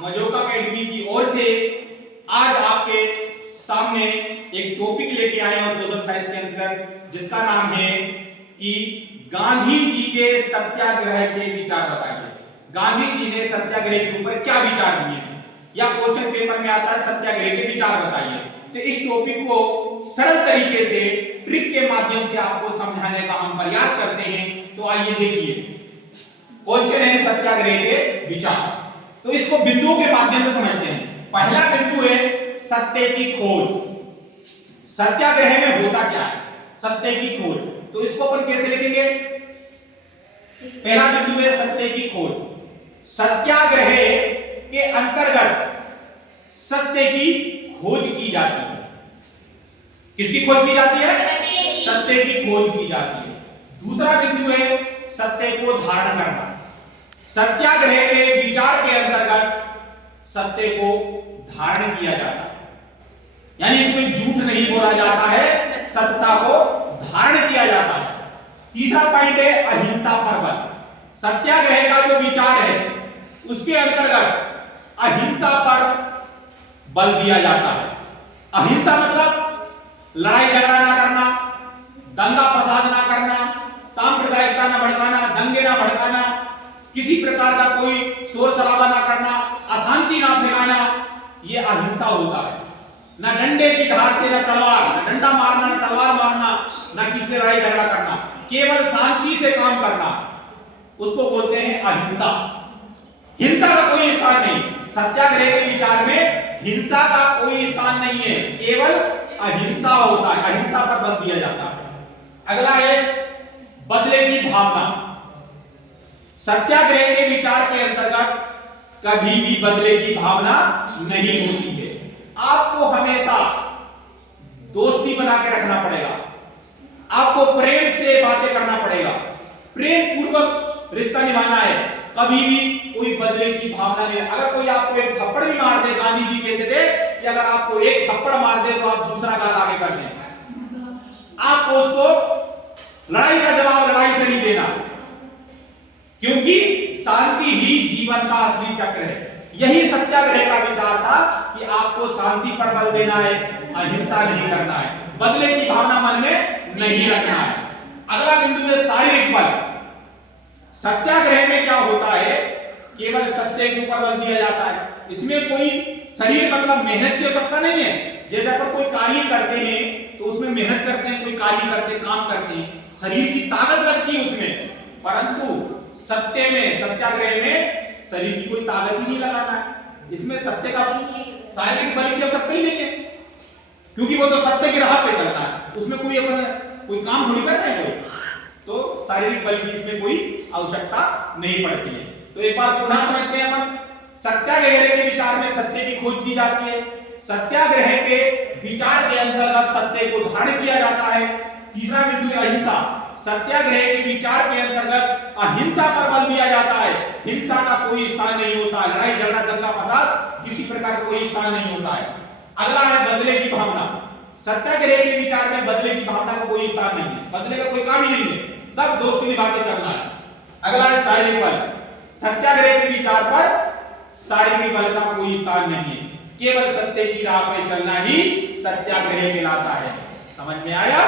मजोका academy की ओर से आज आपके सामने एक टॉपिक लेके आए हैं सोशल साइंस के अंतर्गत, जिसका नाम है कि गांधी जी के सत्याग्रह के विचार बताइए। गांधी जी ने सत्याग्रह के ऊपर क्या विचार दिए हैं, या क्वेश्चन पेपर में आता है सत्याग्रह के विचार बताइए। तो इस टॉपिक को सरल तरीके से ट्रिक के माध्यम से आपको समझाने का हम प्रयास करते हैं। तो आइए देखिए, क्वेश्चन है सत्याग्रह के विचार। तो इसको बिंदुओं के माध्यम से समझते हैं। पहला बिंदु है सत्य की खोज। सत्याग्रह में होता क्या है? सत्य की खोज। तो इसको अपन कैसे लिखेंगे? पहला बिंदु है सत्य की खोज। सत्याग्रह के अंतर्गत सत्य की खोज की जाती है। किसकी खोज की जाती है? सत्य की खोज की जाती है। दूसरा बिंदु है सत्य को धारण करना। सत्याग्रह के विचार के अंतर्गत सत्य को धारण किया जाता है, यानी इसमें झूठ नहीं बोला जाता है, सत्यता को धारण किया जाता है। तीसरा पॉइंट है अहिंसा पर बल। सत्याग्रह का जो विचार है उसके अंतर्गत अहिंसा पर बल दिया जाता है। अहिंसा मतलब लड़ाई झगड़ा ना करना, दंगा फसाद ना करना, सांप्रदायिकता ना भड़काना, दंगे ना भड़काना, किसी प्रकार का कोई शोर शराबा ना करना, अशांति ना फैलाना, ये अहिंसा होता है। ना डंडे की धार से ना तलवार, ना डंडा मारना ना तलवार मारना, ना किसी से लड़ाई झगड़ा करना, केवल शांति से काम करना, उसको बोलते हैं अहिंसा। हिंसा का कोई स्थान नहीं। सत्याग्रह के विचार में हिंसा का कोई स्थान नहीं है, केवल अहिंसा होता है। अहिंसा पर बल दिया जाता है। अगला है बदले की भावना। सत्याग्रह के विचार के अंतर्गत कभी भी बदले की भावना नहीं होती है। आपको हमेशा दोस्ती बना के रखना पड़ेगा, आपको प्रेम से बातें करना पड़ेगा, प्रेम पूर्वक रिश्ता निभाना है। कभी भी कोई बदले की भावना नहीं। अगर कोई आपको एक थप्पड़ भी मार दे, गांधी जी कहते थे कि अगर आपको एक थप्पड़ मार दे तो आप दूसरा गाल आगे कर दें। आपको उसको लड़ाई का जवाब लड़ाई से नहीं देना, क्योंकि शांति ही जीवन का असली चक्र है। यही सत्याग्रह का विचार था कि आपको शांति पर बल देना है, अहिंसा नहीं करना है, बदले की भावना मन में नहीं रखना है। अगला बिंदु है शारीरिक बल। सत्याग्रह में क्या होता है? केवल सत्य के ऊपर बल दिया जाता है। इसमें कोई शरीर मतलब मेहनत की आवश्यकता नहीं है। जैसे अपन कोई कार्य करते हैं तो उसमें मेहनत करते हैं, कोई कार्य करते हैं, काम करते हैं, शरीर की ताकत लगती है उसमें। परंतु सत्य में, सत्याग्रह में शरीर की कोई ताकत ही नहीं लगाना है। इसमें सत्य का शारीरिक बल की आवश्यकता ही नहीं है, क्योंकि वो तो सत्य की राह पे चलना है। उसमें कोई काम थोड़ी करना है कोई, तो शारीरिक बल की इसमें कोई आवश्यकता नहीं पड़ती है। तो एक बार पुनः समझते हैं अपन। सत्याग्रह के विचार में सत्य की खोज की जाती है। सत्याग्रह के विचार के अंतर्गत सत्य को धारण किया जाता है। तीसरा बिंदु है अहिंसा। सत्याग्रह के विचार के अंतर्गत अहिंसा पर बल दिया जाता है। हिंसा का कोई स्थान नहीं होता, लड़ाई झगड़ा दंगा फसाद किसी प्रकार का कोई स्थान नहीं होता है। अगला है बदले की भावना। सत्याग्रह के विचार में बदले की भावना का कोई स्थान नहीं है, बदले का कोई काम ही नहीं है, सब दोस्ती निभाते चलना है। अगला है शारीरिक बल। सत्याग्रह के विचार पर शारीरिक बल का कोई स्थान नहीं है, केवल सत्य की राह पर चलना ही सत्याग्रह कहलाता है। समझ में आया?